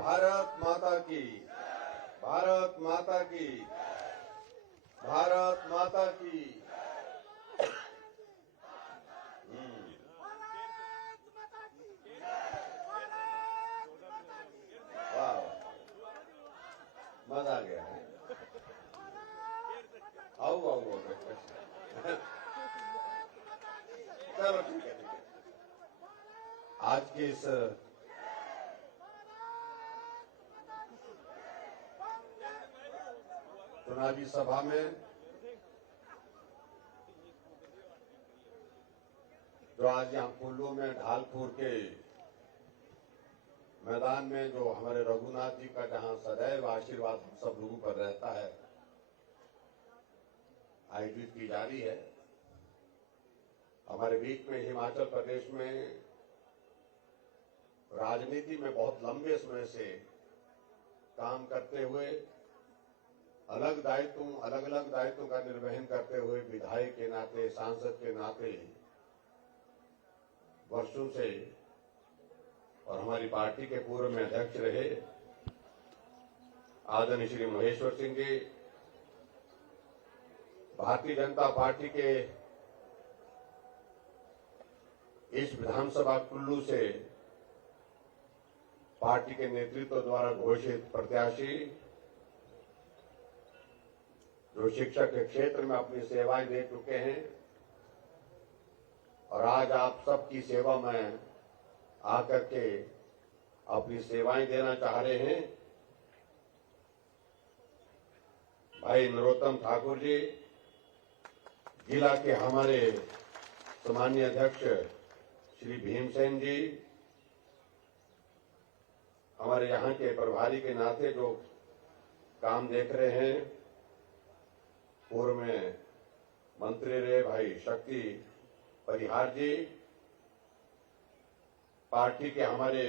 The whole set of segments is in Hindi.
भारत माता की, भारत माता की, भारत माता की। वाह, मजा आ गया है। आओ आओ आओ, चलो ठीक है, ठीक है। आज की इस चुनावी सभा में जो आज यहाँ कुल्लू में ढालपुर के मैदान में जो हमारे रघुनाथ जी का जहां सदैव आशीर्वाद हम सब लोगों पर रहता है, आयोजित की जा रही है। हमारे बीच में हिमाचल प्रदेश में राजनीति में बहुत लंबे समय से काम करते हुए अलग अलग दायित्वों का निर्वहन करते हुए विधायक के नाते, सांसद के नाते वर्षों से, और हमारी पार्टी के पूर्व में अध्यक्ष रहे आदरणीय श्री महेश्वर सिंह जी, भारतीय जनता पार्टी के इस विधानसभा कुल्लू से पार्टी के नेतृत्व द्वारा घोषित प्रत्याशी, जो शिक्षक के क्षेत्र में अपनी सेवाएं दे चुके हैं और आज आप सबकी सेवा में आकर के अपनी सेवाएं देना चाह रहे हैं, भाई नरोत्तम ठाकुर जी, जिला के हमारे सम्मानीय अध्यक्ष श्री भीमसेन जी, हमारे यहाँ के प्रभारी के नाते जो काम देख रहे हैं, पूर्व में मंत्री रहे भाई शक्ति परिहार जी, पार्टी के हमारे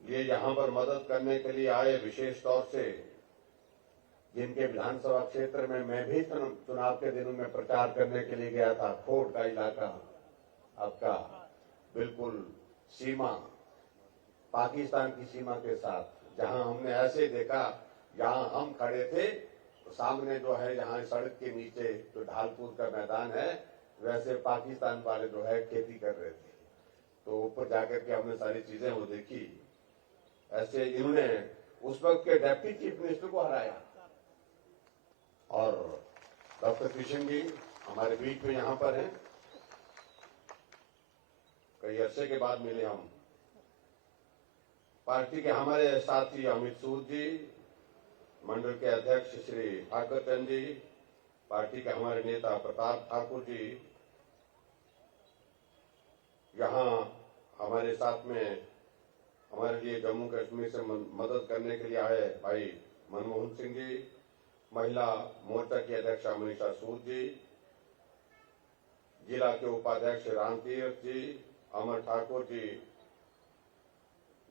लिए यहाँ पर मदद करने के लिए आए, विशेष तौर से जिनके विधानसभा क्षेत्र में मैं भी चुनाव के दिनों में प्रचार करने के लिए गया था, खोट का इलाका आपका बिल्कुल सीमा, पाकिस्तान की सीमा के साथ, जहां हमने ऐसे देखा, जहां हम खड़े थे तो सामने जो है यहाँ सड़क के नीचे जो ढालपुर का मैदान है, वैसे पाकिस्तान वाले जो है खेती कर रहे थे। तो ऊपर जाकर के हमने सारी चीजें वो देखी। ऐसे इन्होंने उस वक्त के डिप्टी चीफ मिनिस्टर को हराया, और डॉक्टर कृष्ण जी हमारे बीच में यहाँ पर हैं, कई अरसे के बाद मिले हम। पार्टी के हमारे साथी अमित सूद जी, मंडल के अध्यक्ष श्री ठाकुर चंद जी, पार्टी के हमारे नेता प्रताप ठाकुर जी, यहाँ हमारे साथ में हमारे लिए जम्मू कश्मीर से मदद करने के लिए आए भाई मनमोहन सिंह जी, महिला मोर्चा की अध्यक्ष मनीषा सूद जी, जिला के उपाध्यक्ष रामतीर्थ जी, अमर ठाकुर जी,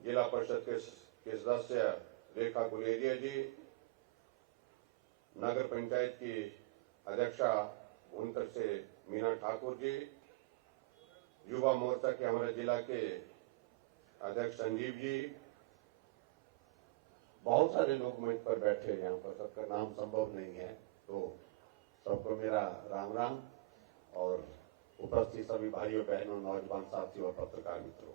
जिला परिषद के सदस्य रेखा गुलेरिया जी, नगर पंचायत की अध्यक्षा भुंतर से मीना ठाकुर जी, युवा मोर्चा के हमारे जिला के अध्यक्ष संजीव जी, बहुत सारे लोग मंच पर बैठे हैं, यहाँ पर सबका नाम संभव नहीं है, तो सबको मेरा राम राम, और उपस्थित सभी भाइयों बहनों, नौजवान साथियों और पत्रकार मित्रों,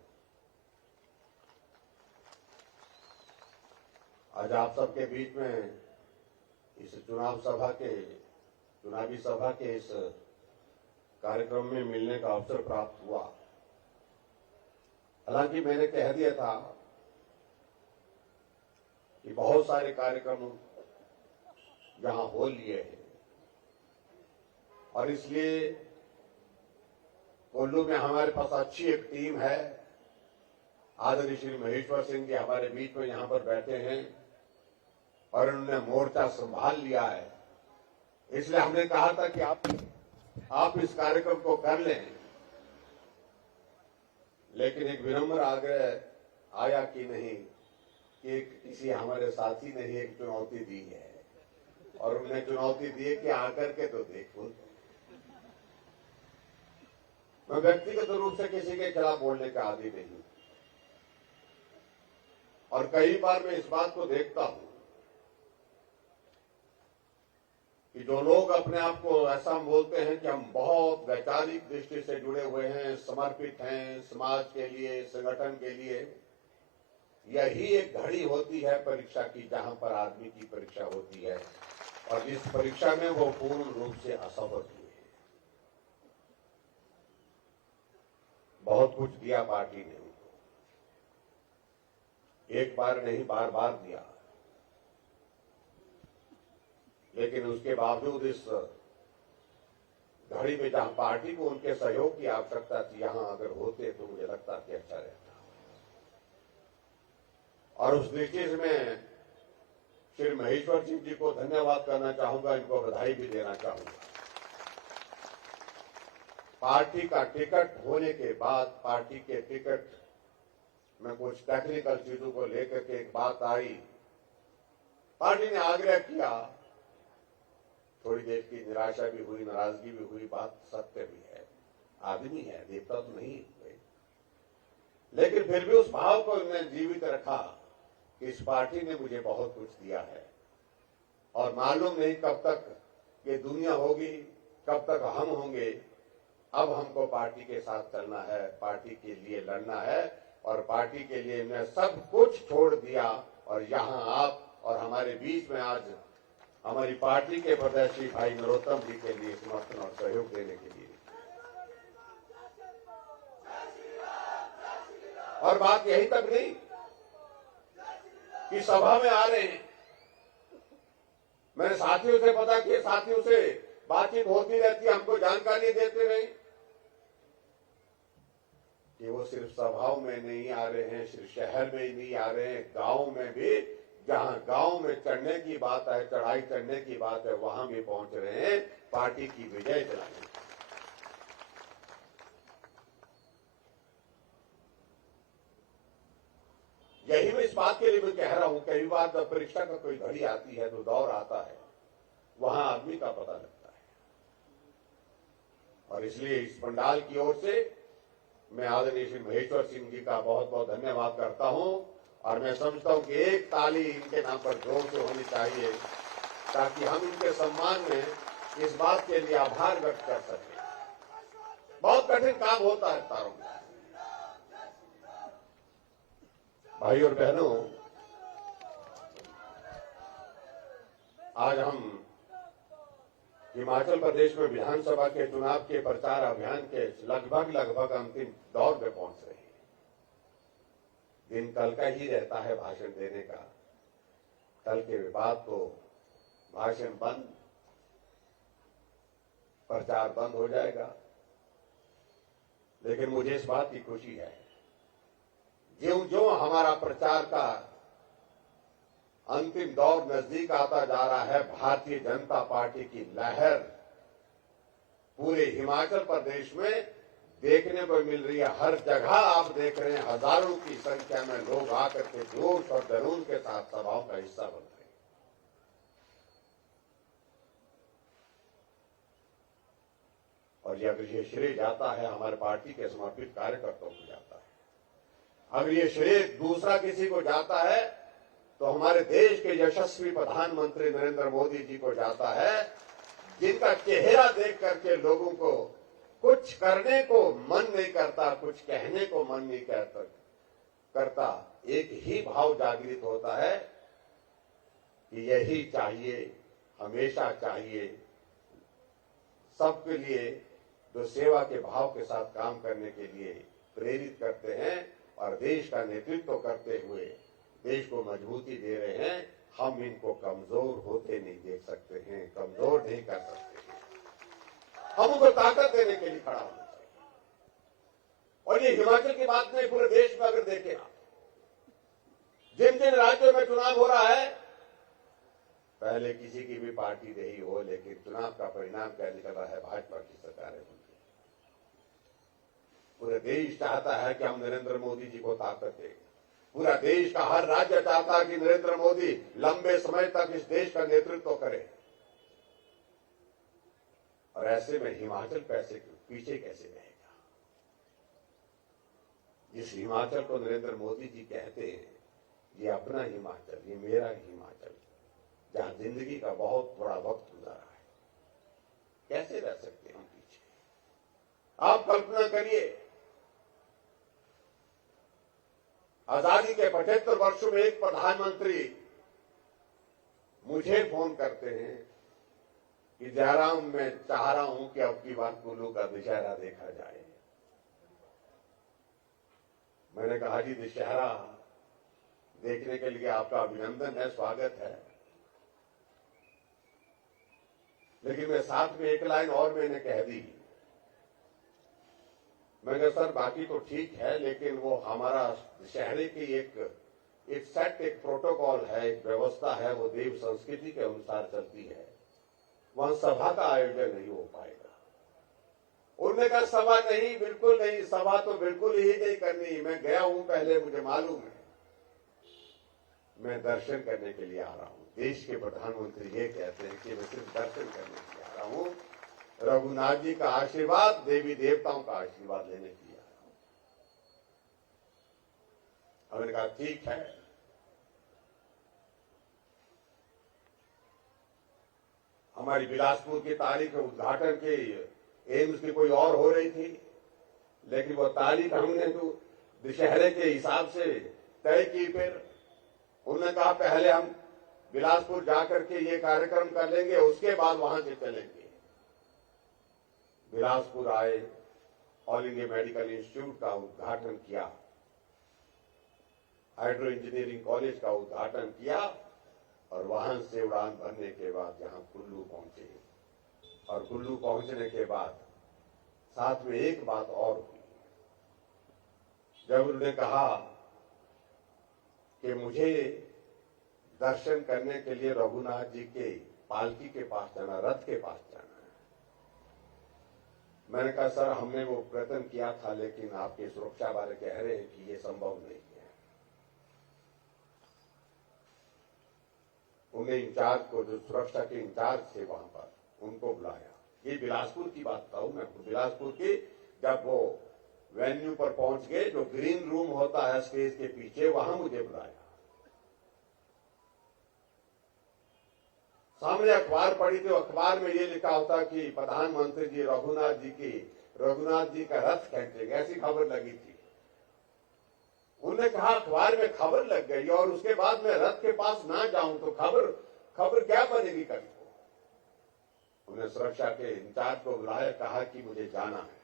आज आप सबके बीच में इस चुनावी सभा के इस कार्यक्रम में मिलने का अवसर प्राप्त हुआ। हालांकि मैंने कह दिया था कि बहुत सारे कार्यक्रम यहां हो लिए हैं, और इसलिए कुल्लू में हमारे पास अच्छी एक टीम है। आदरणीय श्री महेश्वर सिंह जी हमारे बीच में यहां पर बैठे हैं और उन्होंने मोर्चा संभाल लिया है, इसलिए हमने कहा था कि आप इस कार्यक्रम को कर लें, लेकिन एक विनम्र आग्रह आया कि नहीं, कि किसी हमारे साथी ने ही एक चुनौती दी है, और उन्हें चुनौती दी है कि आकर के तो देखो। मैं व्यक्तिगत रूप से किसी के खिलाफ बोलने का आदी नहीं, और कई बार मैं इस बात को देखता हूं कि जो लोग अपने आप को ऐसा बोलते हैं कि हम बहुत वैचारिक दृष्टि से जुड़े हुए हैं, समर्पित हैं समाज के लिए, संगठन के लिए, यही एक घड़ी होती है परीक्षा की जहां पर आदमी की परीक्षा होती है और इस परीक्षा में वो पूर्ण रूप से असफल हुए। बहुत कुछ दिया पार्टी ने उनको, एक बार नहीं बार बार दिया, लेकिन उसके बावजूद इस घड़ी में जहां पार्टी को उनके सहयोग की आवश्यकता थी, यहां अगर होते तो मुझे लगता कि अच्छा रहता। और उस दृष्टि से मैं श्री महेश्वर सिंह जी को धन्यवाद करना चाहूंगा, इनको बधाई भी देना चाहूंगा। पार्टी का टिकट होने के बाद पार्टी के टिकट में कुछ टेक्निकल चीजों को लेकर के एक बात आई, पार्टी ने आग्रह किया, थोड़ी देर की निराशा भी हुई, नाराजगी भी हुई, बात सत्य भी है, आदमी है, देवता तो नहीं हुए, लेकिन फिर भी उस भाव को उन्होंने जीवित रखा कि इस पार्टी ने मुझे बहुत कुछ दिया है और मालूम नहीं कब तक ये दुनिया होगी, कब तक हम होंगे। अब हमको पार्टी के साथ चलना है, पार्टी के लिए लड़ना है और पार्टी के लिए मैं सब कुछ छोड़ दिया और यहां आप और हमारे बीच में आज हमारी पार्टी के प्रत्याशी भाई नरोत्तम जी के लिए समर्थन और सहयोग देने के लिए। और बात यही तक नहीं कि सभा में आ रहे हैं, मैंने साथियों से पता किया, साथियों से बातचीत होती रहती है, हमको जानकारी देते रहे कि वो सिर्फ सभाओं में नहीं आ रहे हैं, सिर्फ शहर में ही नहीं आ रहे हैं, गांव में भी, जहां गांव में चढ़ने की बात है, चढ़ाई चढ़ने की बात है, वहां भी पहुंच रहे हैं पार्टी की विजय दिलाने। यही मैं इस बात के लिए मैं कह रहा हूं, कई बार जब परीक्षा का कोई घड़ी आती है, तो दौर आता है, वहां आदमी का पता लगता है। और इसलिए इस पंडाल की ओर से मैं आदरणीय श्री महेश्वर सिंह जी का बहुत बहुत धन्यवाद करता हूं और मैं समझता हूं कि एक ताली इनके नाम पर जोर से होनी चाहिए ताकि हम इनके सम्मान में इस बात के लिए आभार व्यक्त कर सकें। बहुत कठिन काम होता है तारों में। भाई और बहनों, आज हम हिमाचल प्रदेश में विधानसभा के चुनाव के प्रचार अभियान के लगभग अंतिम दौर में पहुंच रहे हैं। दिन कल का ही रहता है भाषण देने का, कल के बाद तो भाषण बंद, प्रचार बंद हो जाएगा। लेकिन मुझे इस बात की खुशी है, ज्यों-ज्यों हमारा प्रचार का अंतिम दौर नजदीक आता जा रहा है, भारतीय जनता पार्टी की लहर पूरे हिमाचल प्रदेश में देखने को मिल रही है। हर जगह आप देख रहे हैं, हजारों की संख्या में लोग आकर के जोश और जुनून के साथ सभाओं का हिस्सा बन रहे हैं। और ये अगर ये श्रेय जाता है हमारे पार्टी के समर्पित कार्यकर्ताओं को जाता है, अगर ये श्रेय दूसरा किसी को जाता है तो हमारे देश के यशस्वी प्रधानमंत्री नरेंद्र मोदी जी को जाता है, जिनका चेहरा देख करके लोगों को कुछ करने को मन नहीं करता, कुछ कहने को मन नहीं करता। एक ही भाव जागृत होता है कि यही चाहिए, हमेशा चाहिए, सबके लिए, जो सेवा के भाव के साथ काम करने के लिए प्रेरित करते हैं और देश का नेतृत्व करते हुए देश को मजबूती दे रहे हैं। हम इनको कमजोर होते नहीं देख सकते हैं, कमजोर नहीं कर सकते हैं। हम उनको ताकत देने के लिए खड़ा होना चाहिए। और ये हिमाचल की बात नहीं, पूरे देश में अगर देखें, जिन जिन राज्यों में चुनाव हो रहा है, पहले किसी की भी पार्टी रही हो, लेकिन चुनाव का परिणाम क्या निकल रहा है, भाजपा की सरकारें बनती। पूरे देश चाहता है कि हम नरेंद्र मोदी जी को ताकत दें। पूरा देश का हर राज्य चाहता है कि नरेंद्र मोदी लंबे समय तक इस देश का नेतृत्व करें। और ऐसे में हिमाचल पैसे पीछे कैसे रहेगा? जिस हिमाचल को नरेंद्र मोदी जी कहते हैं, ये अपना हिमाचल, ये मेरा हिमाचल, जहां जिंदगी का बहुत बड़ा वक्त गुजरा है, कैसे रह सकते हम पीछे? आप कल्पना करिए, आजादी के 75 वर्षों में एक प्रधानमंत्री मुझे फोन करते हैं कि जयराम, मैं चाह रहा हूं कि अब की बार कुल्लू का दशहरा देखा जाए। मैंने कहा, जी दशहरा देखने के लिए आपका अभिनंदन है, स्वागत है, लेकिन मैं साथ में एक लाइन और मैंने कह दी। मैं कहा, सर बाकी तो ठीक है, लेकिन वो हमारा दशहरे की एक सेट, एक प्रोटोकॉल है, एक व्यवस्था है, वो देव संस्कृति के अनुसार चलती है, वहां सभा का आयोजन नहीं हो पाएगा। उन्होंने कहा, सभा नहीं, बिल्कुल नहीं, सभा तो बिल्कुल ही नहीं करनी। मैं गया हूं पहले, मुझे मालूम है, मैं दर्शन करने के लिए आ रहा हूं। देश के प्रधानमंत्री ये कहते हैं कि मैं सिर्फ दर्शन करने के लिए आ रहा हूं, रघुनाथ जी का आशीर्वाद, देवी देवताओं का आशीर्वाद लेने के लिए आ रहा हूं। मैंने कहा, ठीक है। हमारी बिलासपुर की तारीख उद्घाटन के एम्स की कोई और हो रही थी, लेकिन वो तारीख हमने तो दशहरे के हिसाब से तय की। फिर उन्होंने कहा, पहले हम बिलासपुर जाकर के ये कार्यक्रम कर लेंगे, उसके बाद वहां से चलेंगे। बिलासपुर आए, ऑल इंडिया मेडिकल इंस्टीट्यूट का उद्घाटन किया, हाइड्रो इंजीनियरिंग कॉलेज का उद्घाटन किया, और वहां से उड़ान भरने के बाद यहां कुल्लू पहुंचे। और कुल्लू पहुंचने के बाद साथ में एक बात और हुई, जब उन्होंने कहा कि मुझे दर्शन करने के लिए रघुनाथ जी के पालकी के पास जाना, रथ के पास जाना है। मैंने कहा, सर हमने वो प्रयत्न किया था, लेकिन आपके सुरक्षा वाले कह रहे हैं कि ये संभव नहीं है। उन्हें इंचार्ज को, जो सुरक्षा के इंचार्ज थे वहां पर, उनको बुलाया। ये बिलासपुर की बात बताऊं मैं, बिलासपुर की, जब वो वेन्यू पर पहुंच गए, जो ग्रीन रूम होता है स्टेज के पीछे, वहां मुझे बुलाया। सामने अखबार पढ़ी थी, अखबार में ये लिखा होता कि प्रधानमंत्री जी रघुनाथ जी का रथ खींचेंगे, ऐसी खबर लगी थी। उन्होंने कहा, अखबार में खबर लग गई और उसके बाद मैं रथ के पास ना जाऊं तो खबर क्या बनेगी कल को। उन्हें सुरक्षा के इंचार्ज को बुलाया, कहा कि मुझे जाना है।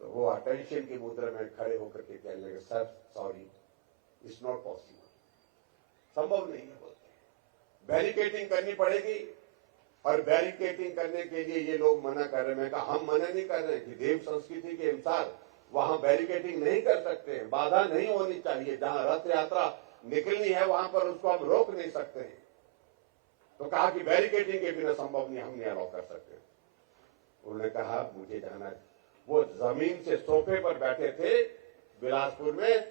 तो वो अटेंशन की मुद्रा में खड़े होकर के कहने लगे, sir sorry, it's not possible, संभव नहीं है। बैरिकेटिंग करनी पड़ेगी, और बैरिकेटिंग करने के लिए ये लोग मना कर रहे हैं। मैं कहा, हम मना नहीं कर रहे हैं कि देव संस्कृति के अनुसार वहां बैरिकेटिंग नहीं कर सकते, बाधा नहीं होनी चाहिए। जहां रथ यात्रा निकलनी है वहां पर उसको हम रोक नहीं सकते हैं। तो कहा कि बैरिकेटिंग के बिना संभव नहीं, हम नहीं अलाउ कर सकते। उन्होंने कहा, मुझे जाना है। वो जमीन से सोफे पर बैठे थे बिलासपुर में,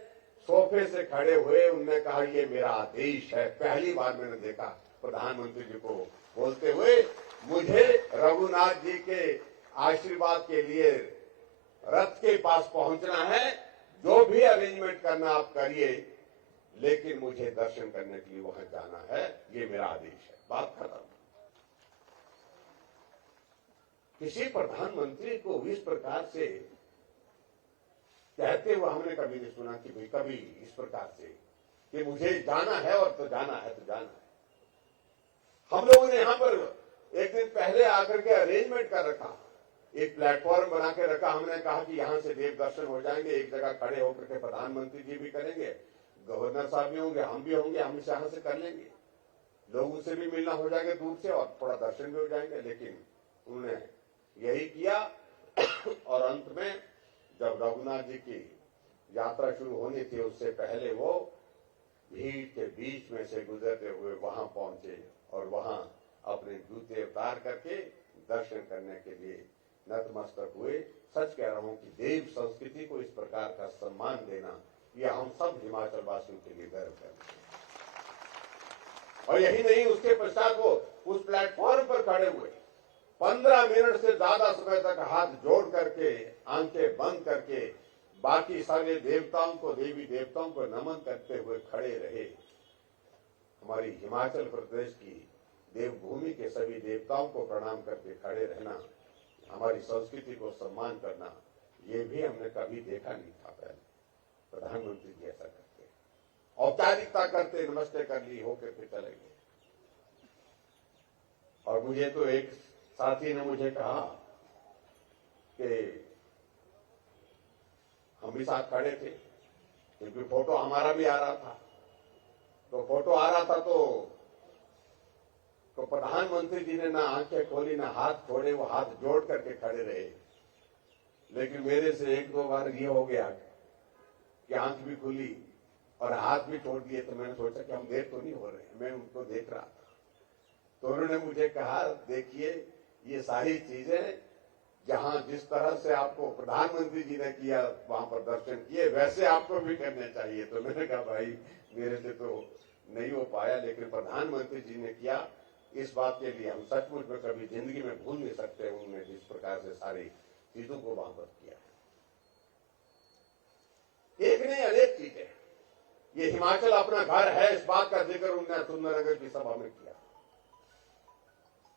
सोफे से खड़े हुए, उन्होंने कहा, ये मेरा आदेश है। पहली बार मैंने देखा प्रधानमंत्री जी को बोलते हुए, मुझे रघुनाथ जी के आशीर्वाद के लिए रथ के पास पहुंचना है, जो भी अरेंजमेंट करना आप करिए, लेकिन मुझे दर्शन करने के लिए वहां जाना है, ये मेरा आदेश है। बात खत्म। किसी प्रधानमंत्री को इस प्रकार से कहते हुए हमने कभी नहीं सुना कि भाई कभी इस प्रकार से कि मुझे जाना है और तो जाना है तो जाना है। हम लोगों ने यहां पर एक दिन पहले आकर के अरेंजमेंट कर रखा, एक प्लेटफॉर्म बना के रखा। हमने कहा कि यहां से देव दर्शन हो जाएंगे, एक जगह खड़े होकर के प्रधानमंत्री जी भी करेंगे, गवर्नर साहब भी होंगे, हम भी होंगे, हम यहां से कर लेंगे, लोगों से भी मिलना हो जाएगा दूर से और थोड़ा दर्शन भी हो जाएंगे। लेकिन उन्होंने यही किया और अंत में जब रघुनाथ जी की यात्रा शुरू होनी थी, उससे पहले वो भीड़ के बीच में से गुजरते हुए वहां पहुंचे और वहां अपने जूते उतार करके दर्शन करने के लिए नतमस्तक हुए। सच कह रहा हूं कि देव संस्कृति को इस प्रकार का सम्मान देना, यह हम सब हिमाचल वासियों के लिए गर्व करते हैं। और यही नहीं, उसके पश्चात वो उस प्लेटफॉर्म पर खड़े हुए 15 मिनट से ज्यादा समय तक हाथ जोड़ करके, आंखें बंद करके बाकी सारे देवताओं को, देवी देवताओं को नमन करते हुए खड़े रहे। हमारी हिमाचल प्रदेश की देवभूमि के सभी देवताओं को प्रणाम करके खड़े रहना, हमारी संस्कृति को सम्मान करना, ये भी हमने कभी देखा नहीं था। पहले प्रधानमंत्री जी ऐसा करते, औपचारिकता करते, नमस्ते कर ली, होकर के चले गए। और मुझे तो एक साथी ने मुझे कहा कि हम भी साथ खड़े थे, क्योंकि फोटो हमारा भी आ रहा था। तो फोटो आ रहा था तो प्रधानमंत्री जी ने ना आंखें खोली ना हाथ छोड़े, वो हाथ जोड़ करके खड़े रहे। लेकिन मेरे से एक दो बार ये हो गया कि आंख भी खुली और हाथ भी छोड़ दिए, तो मैंने सोचा कि हम देर तो नहीं हो रहे, मैं उनको देख रहा था। तो उन्होंने मुझे कहा, देखिए ये सारी चीजें जहां जिस तरह से आपको प्रधानमंत्री जी ने किया, वहां पर दर्शन किए, वैसे आपको भी करने चाहिए। तो मैंने कहा भाई मेरे से तो नहीं हो पाया, लेकिन प्रधानमंत्री जी ने किया, इस बात के लिए हम सचमुच में कभी जिंदगी में भूल नहीं सकते। उन्होंने जिस प्रकार से सारी चीजों को वहां पर किया, एक नहीं अनेक चीजें। ये हिमाचल अपना घर है, इस बात का जिक्र उन्होंने सुंदरनगर की सभा में किया।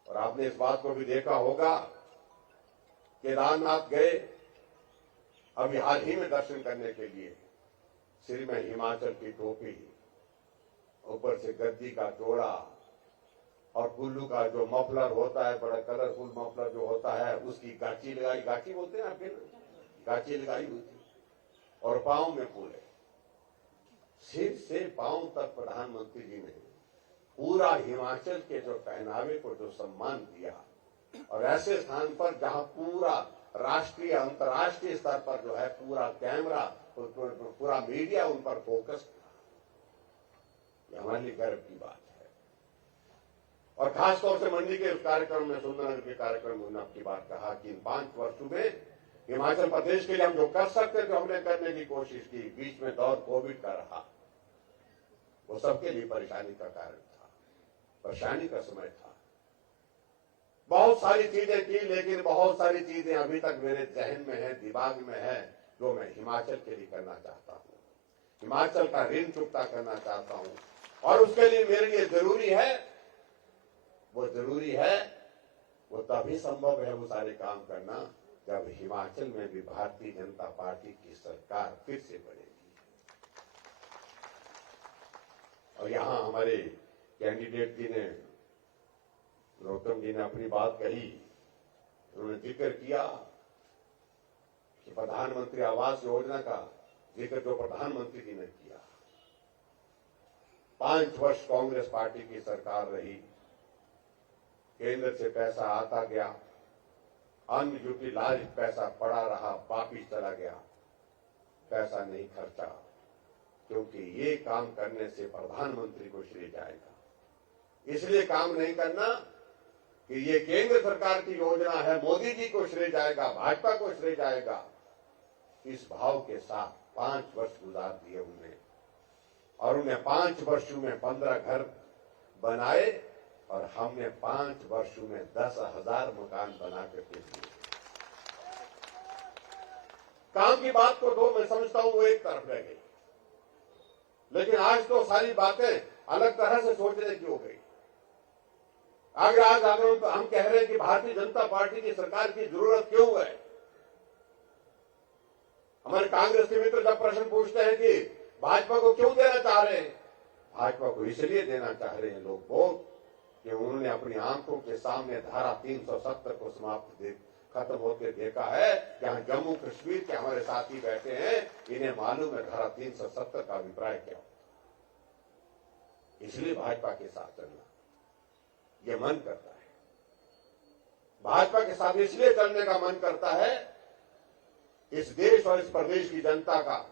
और आपने इस बात को भी देखा होगा, केदारनाथ गए अभी हाल ही में दर्शन करने के लिए, सिर में हिमाचल की टोपी, ऊपर से गद्दी का चोड़ा और कुल्लू का जो मफलर होता है, बड़ा कलरफुल मफलर जो होता है, उसकी गाची लगाई, गाची बोलते हैं आपके ना, गाची लगाई हुई थी, और पांव में पूरे, सिर से पांव तक प्रधानमंत्री जी ने पूरा हिमाचल के जो पहनावे को जो सम्मान दिया। और ऐसे स्थान पर जहां पूरा राष्ट्रीय अंतर्राष्ट्रीय स्तर पर जो है पूरा कैमरा, पूरा मीडिया उन पर फोकस था, ये हमारे लिए गर्व की बात है। और खासतौर से मंडी के उस कार्यक्रम में, सुंदरनगर के कार्यक्रम में उन्होंने अपनी बात कहा कि इन 5 वर्षों में हिमाचल प्रदेश के लिए हम जो कर सकते थे हमने करने की कोशिश की। बीच में दौर कोविड का रहा, वो सबके लिए परेशानी का कारण था, परेशानी का समय था। बहुत सारी चीजें की, लेकिन बहुत सारी चीजें अभी तक मेरे जहन में है, दिमाग में है, जो मैं हिमाचल के लिए करना चाहता हूं। हिमाचल का ऋण चुकता करना चाहता हूं, और उसके लिए मेरे लिए जरूरी है, वो तभी संभव है वो सारे काम करना जब हिमाचल में भी भारतीय जनता पार्टी की सरकार फिर से बनेगी। और यहां हमारे कैंडिडेट जी ने, गौतम जी ने अपनी बात कही, उन्होंने जिक्र किया कि प्रधानमंत्री आवास योजना का जिक्र जो प्रधानमंत्री जी ने किया, 5 वर्ष कांग्रेस पार्टी की सरकार रही, केंद्र से पैसा आता गया, अन्न यूटिलाइज पैसा पड़ा रहा, वापिस चला गया, पैसा नहीं खर्चा, क्योंकि ये काम करने से प्रधानमंत्री को श्रेय जाएगा। इसलिए काम नहीं करना कि ये केंद्र सरकार की योजना है, मोदी जी को श्रेय जाएगा, भाजपा को श्रेय जाएगा। इस भाव के साथ 5 वर्ष गुजार दिए उन्हें, और उन्हें 5 वर्षों में 15 घर बनाए, और हमने 5 वर्षों में 10,000 मकान बना करके दिए। काम की बात को तो मैं समझता हूं वो एक तरफ रह गई, लेकिन आज तो सारी बातें अलग तरह से सोचने की हो गई। अगर हम कह रहे हैं कि भारतीय जनता पार्टी की सरकार की जरूरत क्यों है, हमारे कांग्रेस के मित्र जब प्रश्न पूछते हैं कि भाजपा को क्यों देना चाह रहे हैं, भाजपा को इसलिए देना चाह रहे हैं लोग वोट कि उन्होंने अपनी आंखों के सामने धारा 370 को खत्म होकर देखा है। जहां जम्मू कश्मीर के हमारे साथी बैठे हैं, इन्हें मालूम है धारा 370 का अभिप्राय क्या होता, इसलिए भाजपा के साथ चलना ये मन करता है। भाजपा के साथ इसलिए चलने का मन करता है, इस देश और इस प्रदेश की जनता का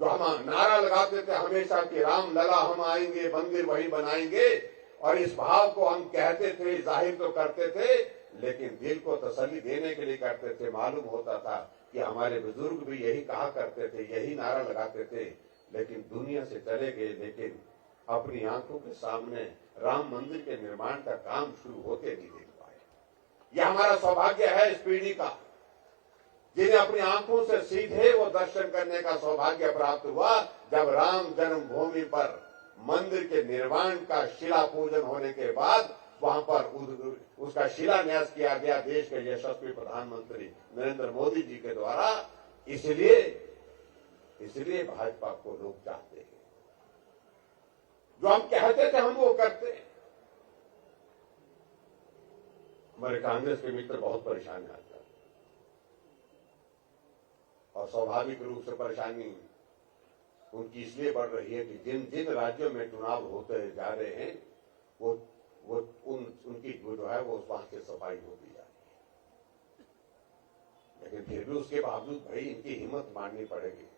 जो हम नारा लगाते थे हमेशा कि राम लला हम आएंगे, मंदिर वही बनाएंगे, और इस भाव को हम कहते थे, जाहिर तो करते थे, लेकिन दिल को तसल्ली देने के लिए करते थे। मालूम होता था कि हमारे बुजुर्ग भी यही कहा करते थे, यही नारा लगाते थे, लेकिन दुनिया से चले गए, लेकिन अपनी आंखों के सामने राम मंदिर के निर्माण का काम शुरू होते नहीं देख पाए। यह हमारा सौभाग्य है इस पीढ़ी का, जिन्हें अपनी आंखों से सीधे वो दर्शन करने का सौभाग्य प्राप्त हुआ जब राम जन्मभूमि पर मंदिर के निर्माण का शिला पूजन होने के बाद वहां पर उसका शिलान्यास किया गया देश के यशस्वी प्रधानमंत्री नरेंद्र मोदी जी के द्वारा। इसलिए भाजपा को लोग चाहते हैं, जो हम कहते थे हम वो करते हैं। हमारे कांग्रेस के मित्र बहुत परेशान हैं आजकल, और स्वाभाविक रूप से परेशानी उनकी इसलिए बढ़ रही है कि जिन जिन राज्यों में चुनाव होते जा रहे हैं वो उनकी जो है वो वहां से सफाई होती जा रही है। लेकिन फिर भी उसके बावजूद भाई इनकी हिम्मत माननी पड़ेगी।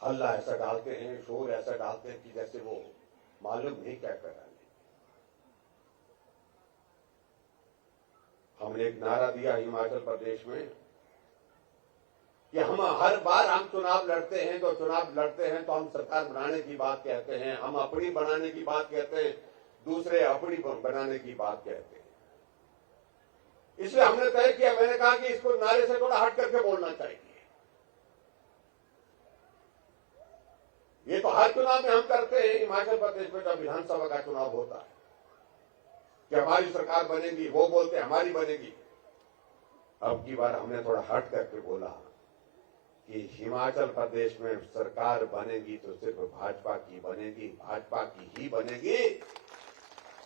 हल्ला ऐसा डालते हैं, शोर ऐसा डालते हैं कि जैसे वो मालूम नहीं क्या कर रहे हैं। हमने एक नारा दिया हिमाचल प्रदेश में कि हम हर बार हम चुनाव लड़ते हैं तो हम सरकार बनाने की बात कहते हैं, हम अपनी बनाने की बात कहते हैं, दूसरे अपनी बनाने की बात कहते हैं। इसलिए हमने तय किया, मैंने कहा कि इसको नारे से थोड़ा हट करके बोलना चाहिए। ये तो हर चुनाव में हम करते हैं। हिमाचल प्रदेश में जब विधानसभा का चुनाव होता है कि हमारी सरकार बनेगी, वो बोलते हैं हमारी बनेगी। अब की बार हमने थोड़ा हट करके बोला कि हिमाचल प्रदेश में सरकार बनेगी तो सिर्फ भाजपा की बनेगी, भाजपा की ही बनेगी,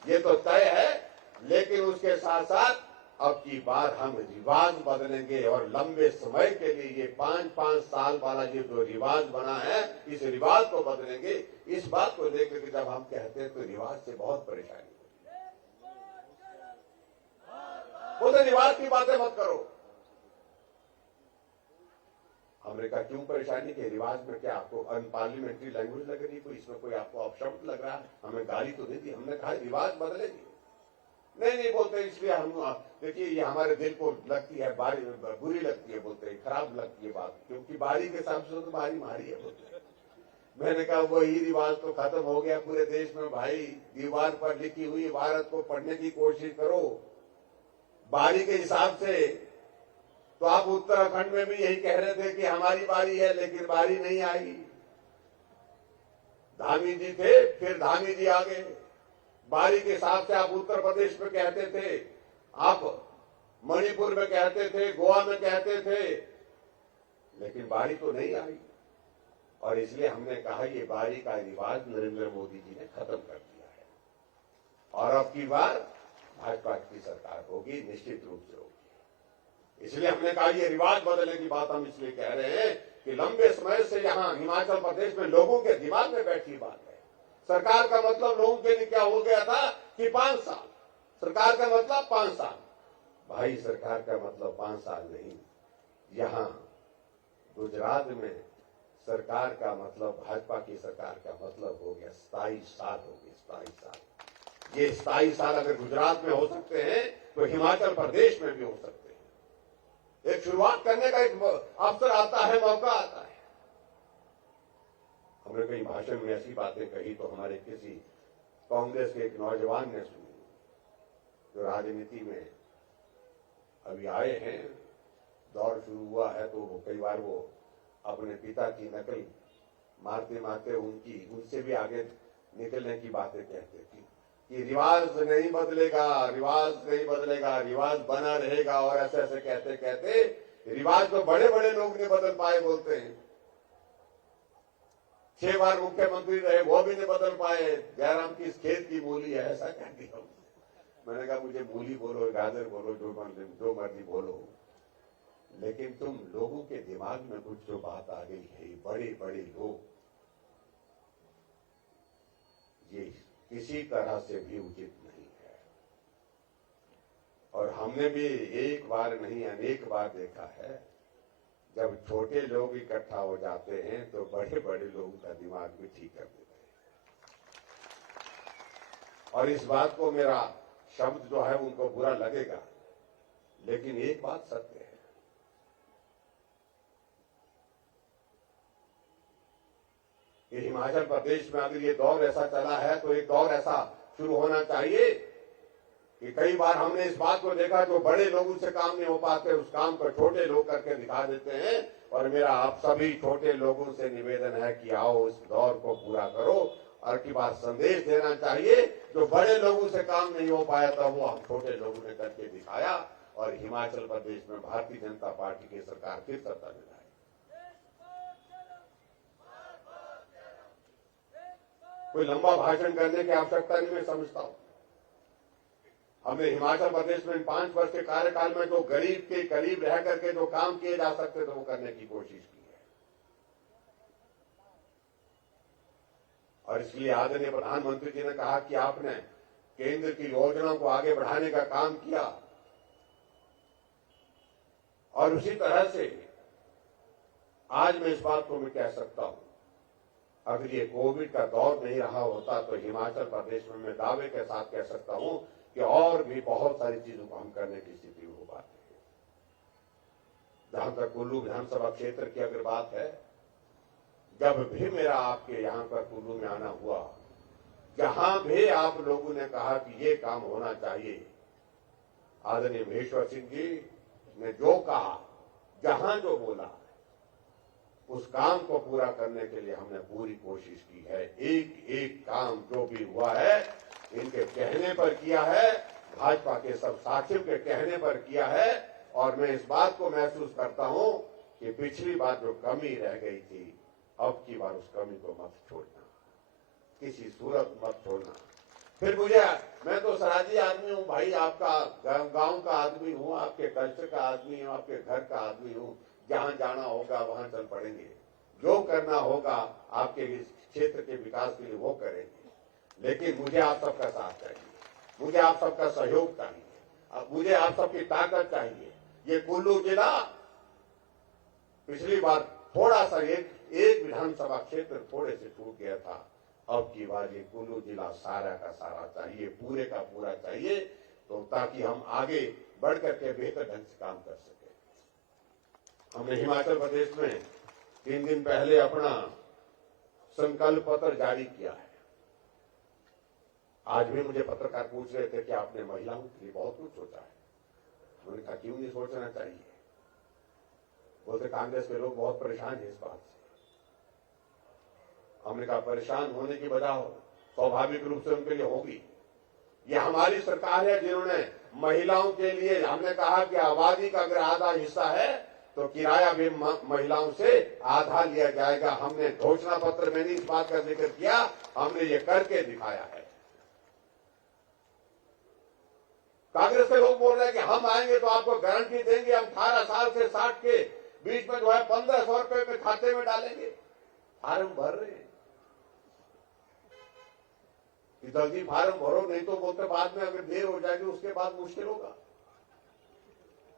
ये तो तय है। लेकिन उसके साथ साथ अब की बार हम रिवाज बदलेंगे और लंबे समय के लिए ये 5-5 साल वाला ये जो रिवाज बना है इस रिवाज को बदलेंगे। इस बात को लेकर के जब हम कहते हैं तो रिवाज से बहुत परेशानी होती है। बोलते रिवाज की बातें मत करो। हमने कहा क्यों परेशानी के रिवाज में क्या आपको अनपार्लियामेंट्री लैंग्वेज लग रही है, कोई इसमें कोई आपको अपशब्द लग रहा है? हमें गाली तो नहीं दी, हमने कहा रिवाज बदलेंगे। नहीं बोलते, इसलिए हम देखिए ये हमारे दिल को लगती है बुरी लगती है, बोलते हैं खराब लगती है बात, क्योंकि बारी के हिसाब से तो बारी मारी है बोलते हैं। मैंने कहा वही रिवाज तो खत्म हो गया पूरे देश में भाई। दीवार पर लिखी हुई इबारत को पढ़ने की कोशिश करो बारी के हिसाब से। तो आप उत्तराखंड में भी यही कह रहे थे कि हमारी बारी है, लेकिन बारी नहीं आई। धामी जी थे, फिर धामी जी आ गए। बारी के हिसाब से आप उत्तर प्रदेश में कहते थे, आप मणिपुर में कहते थे, गोवा में कहते थे, लेकिन बारी तो नहीं आई। और इसलिए हमने कहा ये बारी का रिवाज नरेंद्र मोदी जी ने खत्म कर दिया है और अब की बार भाजपा की सरकार होगी, निश्चित रूप से होगी। इसलिए हमने कहा ये रिवाज बदलने की बात हम इसलिए कह रहे हैं कि लंबे समय से यहाँ हिमाचल प्रदेश में लोगों के दिमाग में बैठी बात है। सरकार का मतलब लोगों के लिए क्या हो गया था कि 5 साल, सरकार का मतलब 5 साल। भाई सरकार का मतलब 5 साल नहीं, यहाँ गुजरात में सरकार का मतलब, भाजपा की सरकार का मतलब हो गया 27 साल हो गए। 27 साल, ये 27 साल अगर गुजरात में हो सकते हैं तो हिमाचल प्रदेश में भी हो सकते हैं। एक शुरुआत करने का एक अवसर आता है, मौका आता है। हमने कई भाषण में ऐसी बातें कही तो हमारे किसी कांग्रेस के एक नौजवान ने सुनी, जो राजनीति में अभी आए हैं, दौर शुरू हुआ है, तो वो कई बार वो अपने पिता की नकल मारते मारते उनसे भी आगे निकलने की बातें कहते थे कि रिवाज नहीं बदलेगा, रिवाज नहीं बदलेगा, रिवाज बना रहेगा। और ऐसे ऐसे कहते कहते रिवाज तो बड़े बड़े लोग नहीं बदल पाए बोलते हैं। 6 बार मुख्यमंत्री रहे, वो भी नहीं बदल पाए। जयराम की खेत की मूली है, ऐसा कह दिया। मैंने कहा मुझे मूली बोलो, गाजर बोलो, जो मर्जी बोलो, लेकिन तुम लोगों के दिमाग में कुछ जो बात आ गई है, बड़े बड़े लोग, ये किसी तरह से भी उचित नहीं है। और हमने भी एक बार नहीं अनेक बार देखा है, जब छोटे लोग इकट्ठा हो जाते हैं तो बड़े बड़े लोगों का दिमाग भी ठीक कर देते हैं। और इस बात को, मेरा शब्द जो है उनको बुरा लगेगा, लेकिन एक बात सत्य है, कि हिमाचल प्रदेश में अगर ये दौर ऐसा चला है तो एक दौर ऐसा शुरू होना चाहिए कि कई बार हमने इस बात को देखा, जो बड़े लोगों से काम नहीं हो पाते उस काम को छोटे लोग करके दिखा देते हैं। और मेरा आप सभी छोटे लोगों से निवेदन है कि आओ इस दौर को पूरा करो, और की बात संदेश देना चाहिए, जो बड़े लोगों से काम नहीं हो पाया था वो हम छोटे लोगों ने करके दिखाया, और हिमाचल प्रदेश में भारतीय जनता पार्टी की सरकार फिर सत्ता में आई। कोई लंबा भाषण करने की आवश्यकता नहीं, मैं समझता हूं। हमने हिमाचल प्रदेश में 5 वर्ष के कार्यकाल में जो गरीब के करीब रह करके जो काम किए जा सकते थे वो करने की कोशिश की है। और इसलिए आदरणीय प्रधानमंत्री जी ने कहा कि आपने केंद्र की योजनाओं को आगे बढ़ाने का काम किया, और उसी तरह से आज मैं इस बात को मैं कह सकता हूं, अगर ये कोविड का दौर नहीं रहा होता तो हिमाचल प्रदेश में मैं दावे के साथ कह सकता हूं कि और भी बहुत सारी चीजों को हम करने की स्थिति हो पाती है। जहां तक कुल्लू विधानसभा क्षेत्र की अगर बात है, जब भी मेरा आपके यहां पर कुल्लू में आना हुआ, जहां भी आप लोगों ने कहा कि ये काम होना चाहिए, आदरणीय महेश्वर सिंह जी ने जो कहा, जहां जो बोला, उस काम को पूरा करने के लिए हमने पूरी कोशिश की है। एक एक काम जो भी हुआ है इनके कहने पर किया है, भाजपा के सब साथियों के कहने पर किया है। और मैं इस बात को महसूस करता हूं कि पिछली बार जो कमी रह गई थी, अब की बार उस कमी को मत छोड़ना, किसी सूरत मत छोड़ना। फिर मैं तो सराजी आदमी हूं भाई, आपका गांव का आदमी हूं, आपके कल्चर का आदमी हूं, आपके घर का आदमी हूं। जहां जाना होगा वहां चल पड़ेंगे, जो करना होगा आपके क्षेत्र के विकास के लिए वो करेंगे। लेकिन मुझे आप सबका साथ चाहिए, मुझे आप सबका सहयोग चाहिए, मुझे आप सबकी ताकत चाहिए। ये कुल्लू जिला पिछली बार थोड़ा सा एक विधानसभा क्षेत्र थोड़े से टूट गया था, अब की बार ये कुल्लू जिला सारा का सारा चाहिए, पूरे का पूरा चाहिए, तो ताकि हम आगे बढ़ करके बेहतर ढंग से काम कर सके। हमने हिमाचल प्रदेश में 3 दिन पहले अपना संकल्प पत्र जारी किया है। आज भी मुझे पत्रकार पूछ रहे थे कि आपने महिलाओं के लिए बहुत कुछ सोचा है। उन्होंने कहा क्यों नहीं सोचना चाहिए, बोलते कांग्रेस के लोग बहुत परेशान हैं इस बात से। हमने कहा परेशान होने की वजह स्वाभाविक रूप से उनके लिए होगी। ये हमारी सरकार है जिन्होंने महिलाओं के लिए, हमने कहा कि आबादी का अगर आधा हिस्सा है तो किराया भी महिलाओं से आधा लिया जाएगा। हमने घोषणा पत्र में नहीं इस बात का जिक्र किया, हमने ये करके दिखाया है। कांग्रेस के लोग बोल रहे हैं कि हम आएंगे तो आपको गारंटी देंगे, हम 18 साल से 60 के बीच में जो है 1500 रुपए में खाते में डालेंगे। फार्म भर रहे हैं, जल्दी फार्म भरो, नहीं तो बोलते बाद में अगर देर हो जाएगी उसके बाद मुश्किल होगा।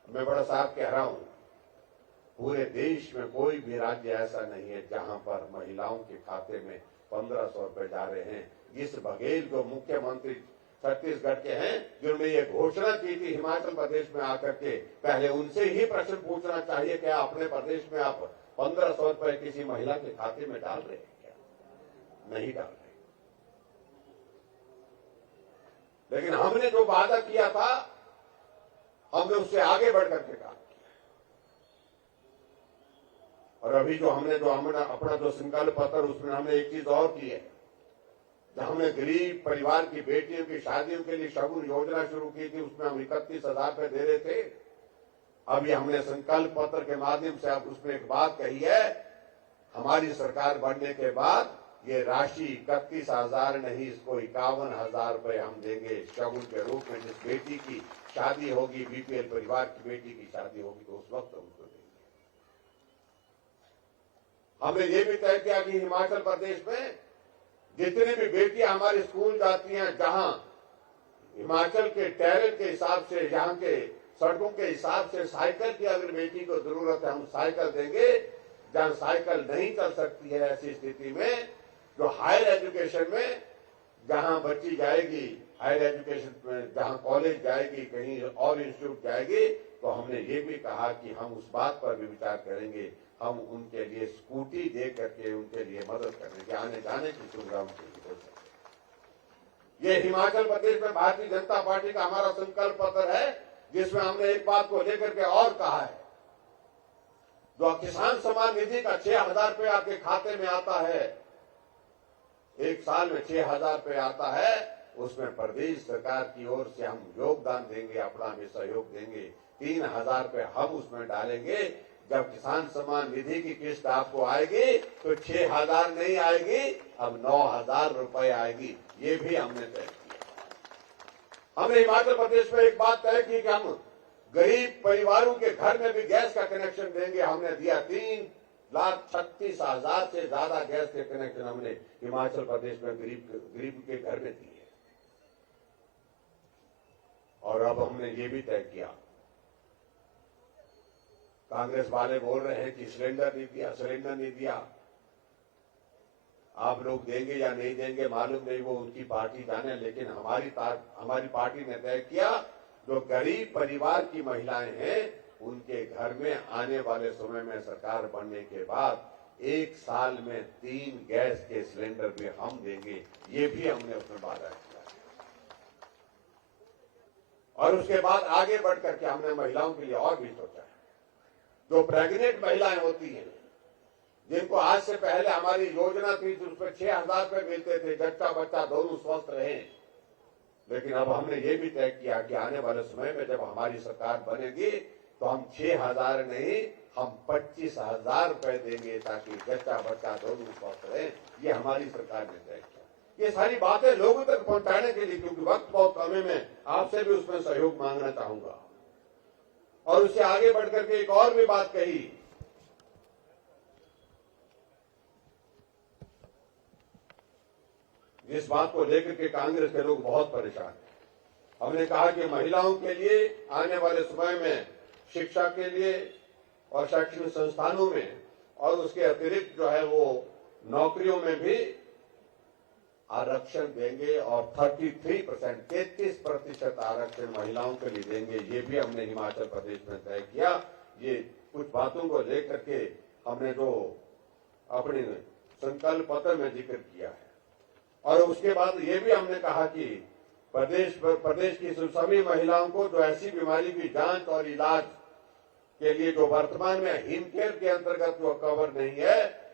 मैं बड़ा साफ कह रहा हूं, पूरे देश में कोई भी राज्य ऐसा नहीं है जहां पर महिलाओं के खाते में 1500 रुपए जा रहे हैं। जिस बघेल जो मुख्यमंत्री छत्तीसगढ़ के हैं, जिन्होंने ये घोषणा की थी हिमाचल प्रदेश में आकर के, पहले उनसे ही प्रश्न पूछना चाहिए क्या अपने प्रदेश में आप 1500 रुपए किसी महिला के खाते में डाल रहे हैं क्या? नहीं डाल रहे। लेकिन हमने जो वादा किया था हमने उससे आगे बढ़कर के काम किया। और अभी जो हमने अपना जो संकल्प पत्र, उसमें हमने एक चीज और की है। जब हमने गरीब परिवार की बेटियों की शादियों के लिए शगुन योजना शुरू की थी, उसमें हम 31,000 रुपए दे रहे थे। अभी हमने संकल्प पत्र के माध्यम से अब उसमें एक बात कही है, हमारी सरकार बनने के बाद ये राशि 31,000 नहीं, इसको 51,000 रुपए हम देंगे शगुन के रूप में। जिस बेटी की शादी होगी, बीपीएल परिवार की बेटी की शादी होगी, तो उस वक्त उनको देंगे। हमने ये भी तय किया कि हिमाचल प्रदेश में जितनी भी बेटियां हमारे स्कूल जाती हैं, जहां हिमाचल के टैलेंट के हिसाब से, यहाँ के सड़कों के हिसाब से साइकिल की अगर बेटी को जरूरत है, हम साइकिल देंगे। जहां साइकिल नहीं चल सकती है, ऐसी स्थिति में जो हायर एजुकेशन में जहां बच्ची जाएगी, हायर एजुकेशन में जहां कॉलेज जाएगी, कहीं और इंस्टीट्यूट जाएगी, तो हमने ये भी कहा कि हम उस बात पर भी विचार करेंगे, हम उनके लिए स्कूटी दे करके उनके लिए मदद करेंगे, आने जाने की सुविधा उनके लिए हो सके। ये हिमाचल प्रदेश में भारतीय जनता पार्टी का हमारा संकल्प पत्र है, जिसमें हमने एक बात को लेकर के और कहा है, जो किसान सम्मान निधि का 6,000 रुपये आपके खाते में आता है, एक साल में 6,000 रुपये आता है, उसमें प्रदेश सरकार की ओर से हम योगदान देंगे, अपना भी सहयोग देंगे। 3,000 रुपये हम उसमें डालेंगे। जब किसान सम्मान निधि की किस्त आपको आएगी तो 6,000 नहीं आएगी, अब 9,000 रुपये आएगी। ये भी हमने तय किया। हमने हिमाचल प्रदेश में एक बात तय की कि हम गरीब परिवारों के घर में भी गैस का कनेक्शन देंगे। हमने दिया 3,36,000 से ज्यादा गैस के कनेक्शन हमने हिमाचल प्रदेश में गरीब के घर में दिए। और अब हमने ये भी तय किया, कांग्रेस वाले बोल रहे हैं कि सिलेंडर नहीं दिया। आप लोग देंगे या नहीं देंगे मालूम नहीं, वो उनकी पार्टी जाने, लेकिन हमारी पार्टी ने तय किया जो गरीब परिवार की महिलाएं हैं उनके घर में आने वाले समय में सरकार बनने के बाद 1 साल में 3 गैस के सिलेंडर भी हम देंगे। ये भी हमने उसमें वादा किया। और उसके बाद आगे बढ़ करके हमने महिलाओं के लिए और भी सोचा है। जो प्रेग्नेंट महिलाएं होती हैं, जिनको आज से पहले हमारी योजना थी उस पर 6,000 रुपये मिलते थे, जच्चा बच्चा दोनों स्वस्थ रहे, लेकिन अब हमने ये भी तय किया कि आने वाले समय में जब हमारी सरकार बनेगी तो हम 6,000 नहीं, हम 25,000 रुपये देंगे ताकि जच्चा बच्चा दोनों स्वस्थ रहे। ये हमारी सरकार ने तय किया। ये सारी बातें लोगों तक पहुंचाने के लिए, क्योंकि वक्त बहुत कम है, मैं आपसे भी उसमें सहयोग मांगना चाहूंगा। और उससे आगे बढ़ करके एक और भी बात कही, जिस बात को लेकर के कांग्रेस के लोग बहुत परेशान हैं। हमने कहा कि महिलाओं के लिए आने वाले समय में शिक्षा के लिए और शैक्षणिक संस्थानों में और उसके अतिरिक्त जो है वो नौकरियों में भी आरक्षण देंगे और 33% आरक्षण महिलाओं के लिए देंगे। ये भी हमने हिमाचल प्रदेश में तय किया। ये कुछ बातों को लेकर के हमने जो अपने संकल्प पत्र में जिक्र किया है। और उसके बाद ये भी हमने कहा कि प्रदेश की सभी महिलाओं को जो ऐसी बीमारी की जांच और इलाज के लिए जो वर्तमान में हिमकेयर के अंतर्गत जो कवर नहीं है,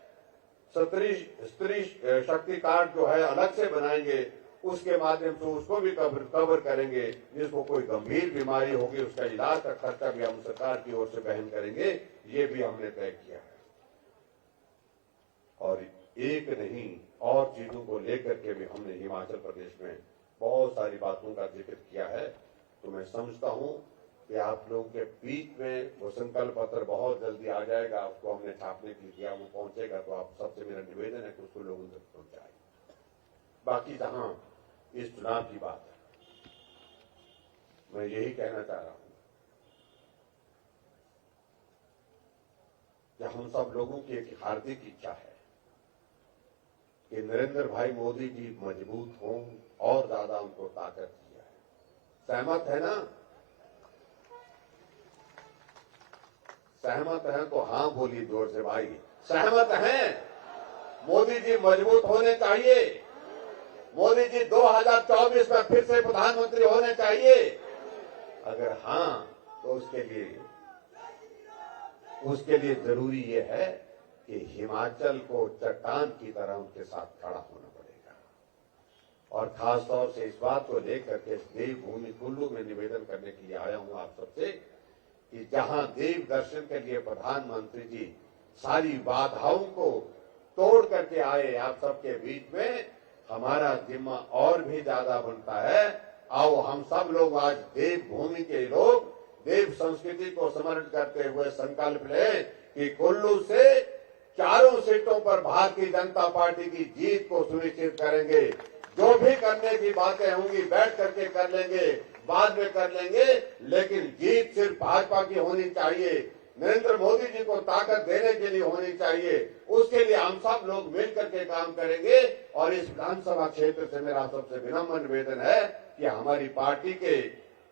स्त्री शक्ति कार्ड जो है अलग से बनाएंगे, उसके माध्यम से उसको भी कवर करेंगे। जिसको कोई गंभीर बीमारी होगी उसका इलाज का खर्चा भी हम सरकार की ओर से वहन करेंगे। ये भी हमने तय किया है। और एक नहीं और चीजों को लेकर के भी हमने हिमाचल प्रदेश में बहुत सारी बातों का जिक्र किया है। तो मैं समझता हूं कि आप लोगों के बीच में वो संकल्प पत्र बहुत जल्दी आ जाएगा। उसको हमने छापने के लिए दिया, वो पहुंचेगा, तो आप सबसे मेरा निवेदन है कि उसको लोगों तक पहुंचाएं। बाकी जहां इस चुनाव की बात है, मैं यही कहना चाह रहा हूं कि हम सब लोगों की एक हार्दिक इच्छा है कि नरेंद्र भाई मोदी जी मजबूत हों और ज्यादा उनको ताकत दी जाए। सहमत है ना? सहमत है तो हाँ बोलिए जोर से भाई। सहमत हैं? मोदी जी मजबूत होने चाहिए। मोदी जी 2024 में फिर से प्रधानमंत्री होने चाहिए। अगर हाँ तो उसके लिए जरूरी ये है कि हिमाचल को चट्टान की तरह उनके साथ खड़ा होना पड़ेगा। और खास तौर से इस बात को लेकर के देवभूमि कुल्लू में निवेदन करने के लिए आया हूं आप सबसे कि जहां देव दर्शन के लिए प्रधानमंत्री जी सारी बाधाओं को तोड़ करके आए, आप सबके बीच में हमारा जिम्मा और भी ज्यादा बनता है। आओ हम सब लोग आज देवभूमि के लोग देव संस्कृति को समरण करते हुए संकल्प लें कि कुल्लू से 4 सीटों पर भारतीय जनता पार्टी की जीत को सुनिश्चित करेंगे। जो भी करने की बातें होंगी बैठ करके कर लेंगे, बाद में कर लेंगे, लेकिन जीत सिर्फ भाजपा की होनी चाहिए। नरेंद्र मोदी जी को ताकत देने के लिए होनी चाहिए। उसके लिए हम सब लोग मिल करके काम करेंगे। और इस विधानसभा क्षेत्र से मेरा सबसे विनम्र निवेदन है कि हमारी पार्टी के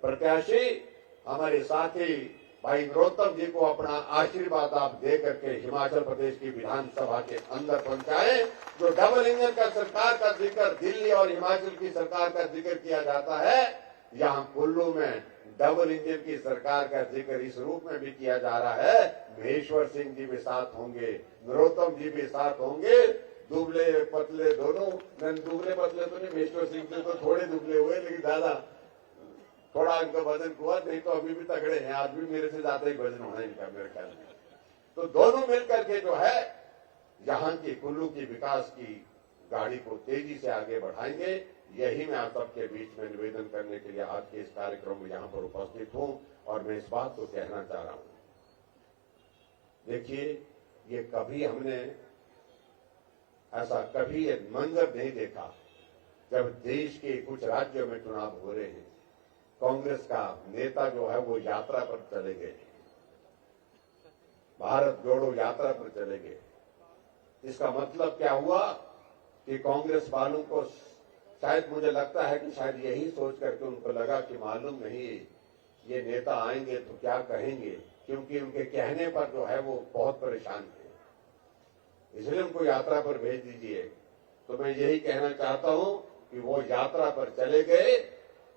प्रत्याशी, हमारे साथी भाई नरोत्तम जी को अपना आशीर्वाद आप दे करके हिमाचल प्रदेश की विधानसभा के अंदर पहुंचाए। जो डबल इंजन का सरकार का जिक्र दिल्ली और हिमाचल की सरकार का जिक्र किया जाता है, यहाँ कुल्लू में डबल इंजन की सरकार का जिक्र इस रूप में भी किया जा रहा है। महेश्वर सिंह जी भी साथ होंगे, नरोत्तम जी भी साथ होंगे, दुबले पतले दोनों, दुबले पतले तो नहीं, महेश्वर सिंह जी तो थोड़े दुबले हुए लेकिन ज्यादा थोड़ा इनका वजन हुआ, नहीं तो अभी भी तगड़े हैं, आज भी मेरे से ज्यादा ही वजन होना इनका मेरे ख्याल में। तो दोनों मिलकर के जो है यहाँ की कुल्लू की विकास की गाड़ी को तेजी से आगे बढ़ाएंगे। यही मैं आप सबके बीच में निवेदन करने के लिए आज के इस कार्यक्रम में यहाँ पर उपस्थित हूँ और मैं इस बात को कहना चाह रहा हूँ। देखिए, ये कभी हमने ऐसा कभी ये मंजर नहीं देखा जब देश के कुछ राज्यों में चुनाव हो रहे हैं, कांग्रेस का नेता जो है वो यात्रा पर चले गए, भारत जोड़ो यात्रा पर चले गए। इसका मतलब क्या हुआ कि कांग्रेस वालों को शायद, मुझे लगता है कि शायद यही सोच करके उनको लगा कि मालूम नहीं ये नेता आएंगे तो क्या कहेंगे, क्योंकि उनके कहने पर जो है वो बहुत परेशान थे, इसलिए उनको यात्रा पर भेज दीजिए। तो मैं यही कहना चाहता हूं कि वो यात्रा पर चले गए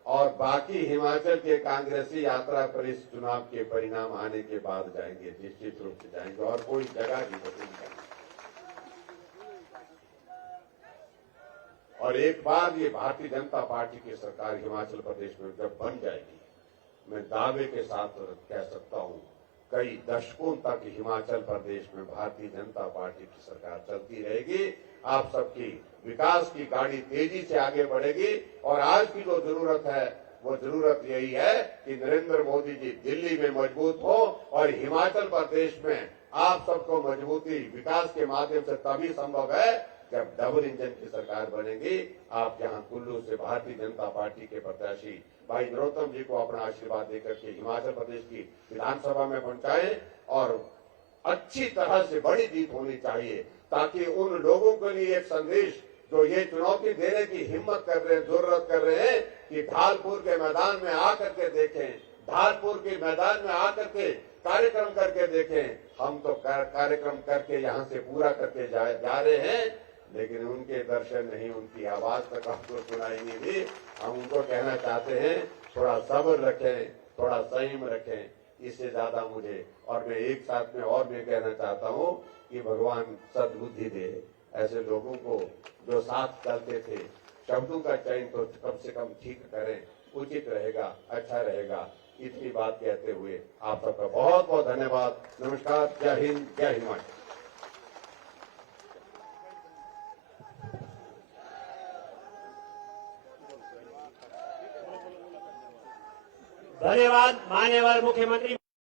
और बाकी हिमाचल के कांग्रेसी यात्रा पर इस चुनाव के परिणाम आने के बाद जाएंगे, निश्चित रूप से जाएंगे और कोई जगह नहीं बदलेगी। और एक बार ये भारतीय जनता पार्टी की सरकार हिमाचल प्रदेश में जब बन जाएगी, मैं दावे के साथ कह सकता हूं कई दशकों तक हिमाचल प्रदेश में भारतीय जनता पार्टी की सरकार चलती रहेगी। आप सबकी विकास की गाड़ी तेजी से आगे बढ़ेगी और आज की जो जरूरत है वो जरूरत यही है कि नरेंद्र मोदी जी दिल्ली में मजबूत हो और हिमाचल प्रदेश में आप सबको मजबूती विकास के माध्यम से तभी संभव है जब डबल इंजन की सरकार बनेगी। आप यहाँ कुल्लू से भारतीय जनता पार्टी के प्रत्याशी भाई नरोत्तम जी को अपना आशीर्वाद देकर के हिमाचल प्रदेश की विधानसभा में पहुंचाएं और अच्छी तरह से बड़ी जीत होनी चाहिए, ताकि उन लोगों के लिए एक संदेश जो ये चुनौती देने की हिम्मत कर रहे हैं, जरूरत कर रहे हैं कि ढालपुर के मैदान में आकर के देखें, ढालपुर के मैदान में आकर के कार्यक्रम करके देखें। हम तो कार्यक्रम करके यहाँ से पूरा करके जा रहे हैं, लेकिन उनके दर्शन नहीं, उनकी आवाज तक आपको सुनाएंगे भी। हम उनको कहना चाहते हैं थोड़ा सब्र रखें, थोड़ा संयम रखें, इससे ज्यादा मुझे। और मैं एक साथ में और भी कहना चाहता हूँ कि भगवान सद्बुद्धि दे ऐसे लोगों को जो साथ चलते थे। शब्दों का चयन तो कम से कम ठीक करें, उचित रहेगा, अच्छा रहेगा। इतनी बात कहते हुए आप सबका बहुत बहुत धन्यवाद। नमस्कार, जय हिंद, जय हिमाचल। धन्यवाद मान्यवर मुख्यमंत्री।